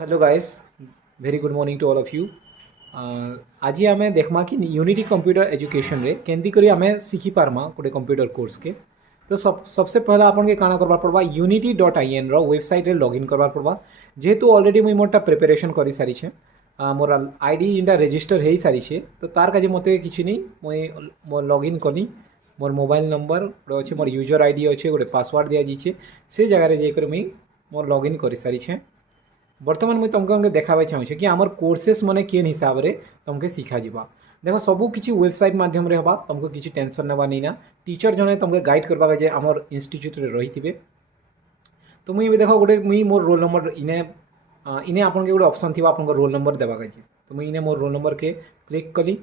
Hello guys, very good morning to all of you. आज आम देखमा कि यूनिटी कंप्यूटर एजुकेशन रे केंदी करी आम शिखी पार्मा गोटे कंप्यूटर कोर्स के। तो सबसे पहला आपन के काना करबार पड़वा unity.in रो वेबसाइट रे लॉगिन करबार पड़वा। जेहेतु ऑलरेडी मुई मोरटा प्रिपरेशन करी सारी छे, मोर आईडी जिनटा रजिस्टर हो सारी छे, तो तार काजे मते किछि नहीं, मुई मोर लॉगिन कली। मोर मोबाइल नंबर अच्छे, मोर यूजर आईडी अच्छे, गोटे पासवर्ड दिया जाइए, से जगह जाकर मुई मोर लॉगिन कर सारी छे। बर्तमान मुझे तुमको देखा चाहूँ कि आमर कोर्सेस मैंने केन हिसाब से तुमके शिखा जा। देख सबू किसी वेबसाइट माध्यम रे हवा, तुमको किसी टेंशन नेबा नहीं ना। टीचर जने तुमको गाइड करवा जे आमर इंस्टीट्यूट रे रही थे। तो मुझे देख गोटे मुई मोर रोल नंबर इने इने आपन के गोटे ऑप्शन थी आपन रोल नंबर देवा के। तो मुझे इने मोर रोल नंबर के क्लिक कली,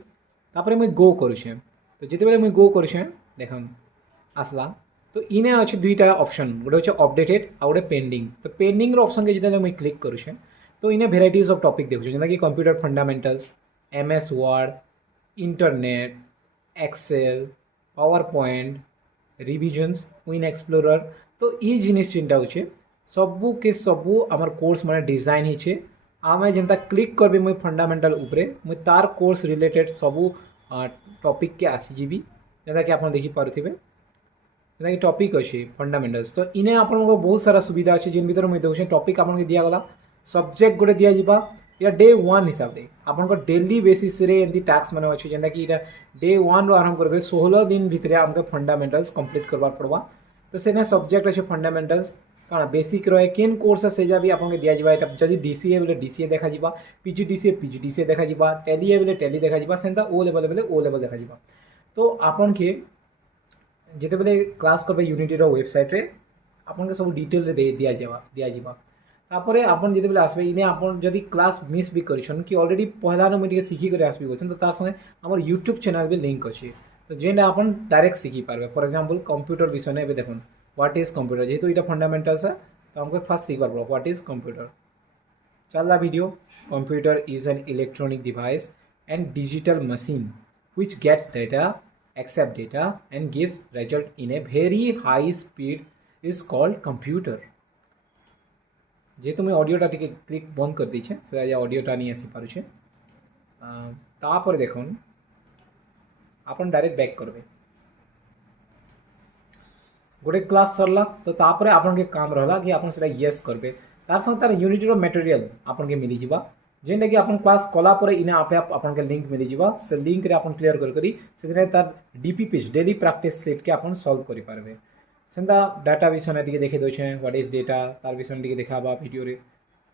तापर मुई गो करुछे। तो जिते बेले मुई गो करुछे देख आसला, तो इने अच्छे दुईटा ऑप्शन, गोटे अच्छे अपडेटेड आ गोटे पेंडिंग। तो पेंडिंग ऑप्शन के जिते मुई क्लिक करुछे, तो इने भेराइटीज ऑफ टॉपिक देखुछे, जेना कि computer fundamentals, MS Word, internet, Excel, PowerPoint, revisions, Win Explorer. तो ये जिनिस चिंता होचे सबू के सबू आमर कोर्स माने डिजाइन ही आमे जेनता क्लिक करबे मुई फंडामेंटल उपरे, मुई तार कोर्स रिलेटेड सबू टॉपिक के आसीजी। जेना कि आपन देखि पारुथिबे, जेना कि टॉपिक अच्छे फंडामेंटल्स। तो इने आपन को बहुत सारा सुविधा अच्छे, जिन भीतर मुझे देखुचे टॉपिक आपन के दिया गला। सब्जेक्ट गोटे दिया जिबा या डे 1 हिसाब से आपन को डेली बेसिस रे एंती टास्क माने अच्छे, जेना कि इटा डे 1 रो आरंभ करके 16 दिन भितर हमके फंडामेंटल्स कंप्लीट करबार पड़वा। तो सेने सब्जेक्ट अच्छे फंडामेंटल्स काना बेसिक रहे केन कोर्स सेजा भी आपन के दिया जिबा। एटा जदी डीसीए बोले डीसीए देखा जिबा, पीजीडीसीए देखा जिबा, टैली बोले टैली देखा जिबा, सेंता ओ लेवल बोले ओ लेवल देखा जिबा। तो आपन के जिते बेले क्लास करबे यूनिटी रो वेबसाइट रे आपन के सब डिटेल रे दिया जिबा। तापरे आपन जिते बेले आसबे इने आपन जदी क्लास मिस भी करिछन कि ऑलरेडी पहला न मुई सिखी करे आसबी गछन, तो तार संगे हमर यूट्यूब चैनल भी लिंक अछि। तो जेने आपन डायरेक्ट सिखी पारबे। फॉर एग्जांपल कंप्यूटर विषय ने देखुन, व्हाट इज कंप्यूटर, जेहेतु इटा फंडामेंटल्स है, तो हमको फर्स्ट सीखबार पड़ो व्हाट इज कंप्यूटर। चलला video. Computer is an electronic device and digital machine which get data, accept data and gives result in a very high speed is called computer। जेहेतु मुझे ऑडियोटा टिके क्लिक बंद कर दी से ऑडियोटा नहीं आसी पारुछे। तापर देखुन आपन डायरेक्ट बैक करबे। गोटे क्लास सरला, तो तापर आपन के काम रहला कि आपन सेटा यस करबे। तार संग तार यूनिटी रो मटेरियल आपन के मिली जिबा, जेनटा कि आपन क्लास कला पर इने आपे आपन के लिंक मिली जिबा। से लिंक रे आपन क्लियर करी से तार DP page daily practice set के आपन सॉल्व करि पारबे। सेंता डाटा विषय टिके देखे दोछे, व्हाट इज डेटा, तार विषय टिके देखाबा वीडियो रे।